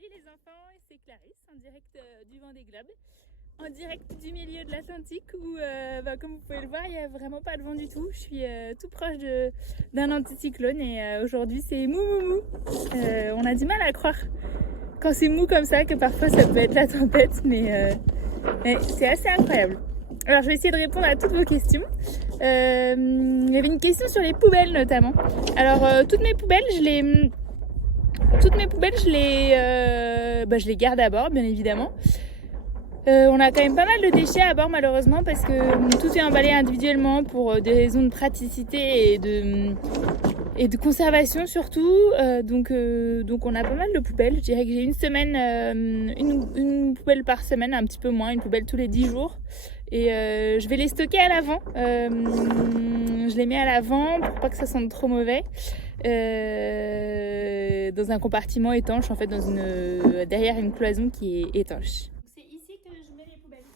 Salut les enfants, c'est Clarisse en direct du Vendée Globe, en direct du milieu de l'Atlantique où, comme vous pouvez le voir, il n'y a vraiment pas de vent du tout. Je suis tout proche d'un anticyclone et aujourd'hui c'est mou mou mou. On a du mal à croire quand c'est mou comme ça que parfois ça peut être la tempête, mais c'est assez incroyable. Alors je vais essayer de répondre à toutes vos questions. Il y avait une question sur les poubelles notamment. Alors toutes mes poubelles, je les garde à bord, bien évidemment. On a quand même pas mal de déchets à bord malheureusement parce que tout est emballé individuellement pour des raisons de praticité et de conservation surtout. Donc on a pas mal de poubelles. Je dirais que j'ai une semaine, une poubelle par semaine, un petit peu moins, une poubelle tous les 10 jours. Et je vais les stocker à l'avant. Je les mets à l'avant pour pas que ça sente trop mauvais. Dans un compartiment étanche, en fait, derrière une cloison qui est étanche. C'est ici que je mets les poubelles.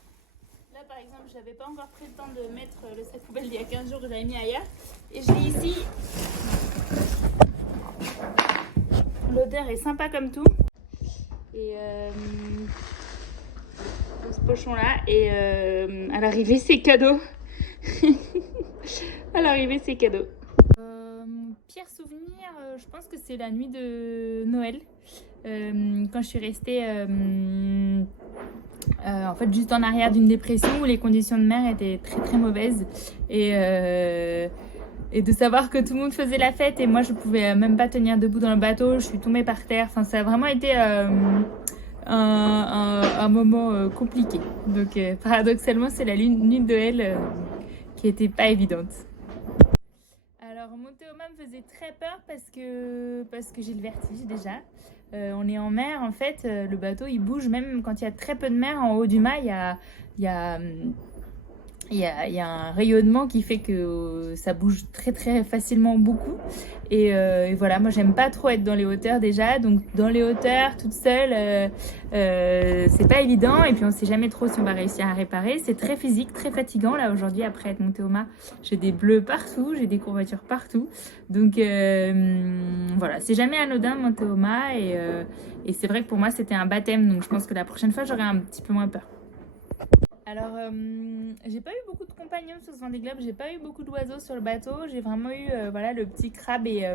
Là, par exemple, j'avais pas encore pris le temps de mettre le sac poubelle il y a 15 jours que j'avais mis ailleurs. Et je l'ai ici. L'odeur est sympa comme tout. Et dans ce pochon-là. Et à l'arrivée, c'est cadeau. À l'arrivée, c'est cadeau. Mon pire souvenir, je pense que c'est la nuit de Noël. Quand je suis restée en fait juste en arrière d'une dépression où les conditions de mer étaient très très mauvaises et de savoir que tout le monde faisait la fête et moi je pouvais même pas tenir debout dans le bateau, je suis tombée par terre. Enfin, ça a vraiment été un moment compliqué. Donc paradoxalement, c'est la nuit de Noël qui était pas évidente. Alors monter au mât me faisait très peur parce que j'ai le vertige déjà. On est en mer en fait, le bateau il bouge même quand il y a très peu de mer. En haut du mât il y a un rayonnement qui fait que ça bouge très très facilement beaucoup. Et voilà, moi j'aime pas trop être dans les hauteurs déjà, donc dans les hauteurs toute seule c'est pas évident et puis on sait jamais trop si on va réussir à réparer. C'est très physique, très fatigant là aujourd'hui après être montée au mât. J'ai des bleus partout, j'ai des courbatures partout, donc voilà, c'est jamais anodin de monter au mât et c'est vrai que pour moi c'était un baptême, donc je pense que la prochaine fois j'aurai un petit peu moins peur. Alors, j'ai pas eu beaucoup de compagnons sur ce Vendée Globe, j'ai pas eu beaucoup d'oiseaux sur le bateau, j'ai vraiment eu voilà, le petit crabe et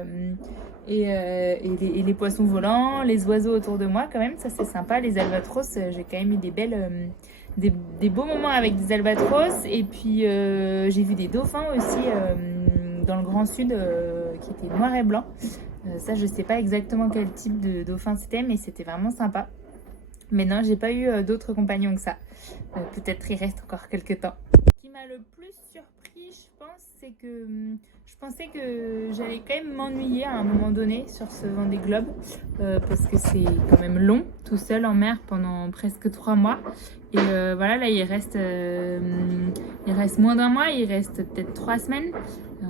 les poissons volants, les oiseaux autour de moi quand même, ça c'est sympa, les albatros, j'ai quand même eu des beaux moments avec des albatros et puis j'ai vu des dauphins aussi dans le Grand Sud qui étaient noirs et blancs. Ça je sais pas exactement quel type de dauphin c'était mais c'était vraiment sympa. Mais non, j'ai pas eu d'autres compagnons que ça. Peut-être il reste encore quelques temps. Ce qui m'a le plus surpris, je pense, c'est que je pensais que j'allais quand même m'ennuyer à un moment donné sur ce Vendée Globe. Parce que c'est quand même long, tout seul en mer pendant presque 3 mois. Et voilà, là il reste moins d'1 mois, il reste peut-être 3 semaines.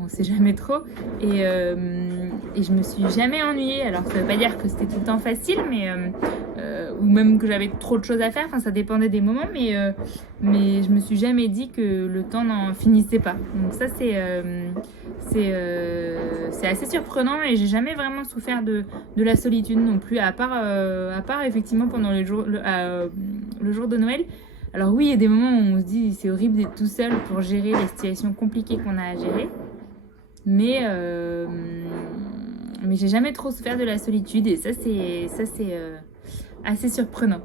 On sait jamais trop. Et je me suis jamais ennuyée. Alors ça veut pas dire que c'était tout le temps facile, mais ou même que j'avais trop de choses à faire, enfin ça dépendait des moments, mais je me suis jamais dit que le temps n'en finissait pas. Donc ça c'est assez surprenant et j'ai jamais vraiment souffert de la solitude non plus, à part effectivement pendant le jour de Noël. Alors oui, il y a des moments où on se dit c'est horrible d'être tout seul pour gérer les situations compliquées qu'on a à gérer, mais j'ai jamais trop souffert de la solitude et ça c'est assez surprenant.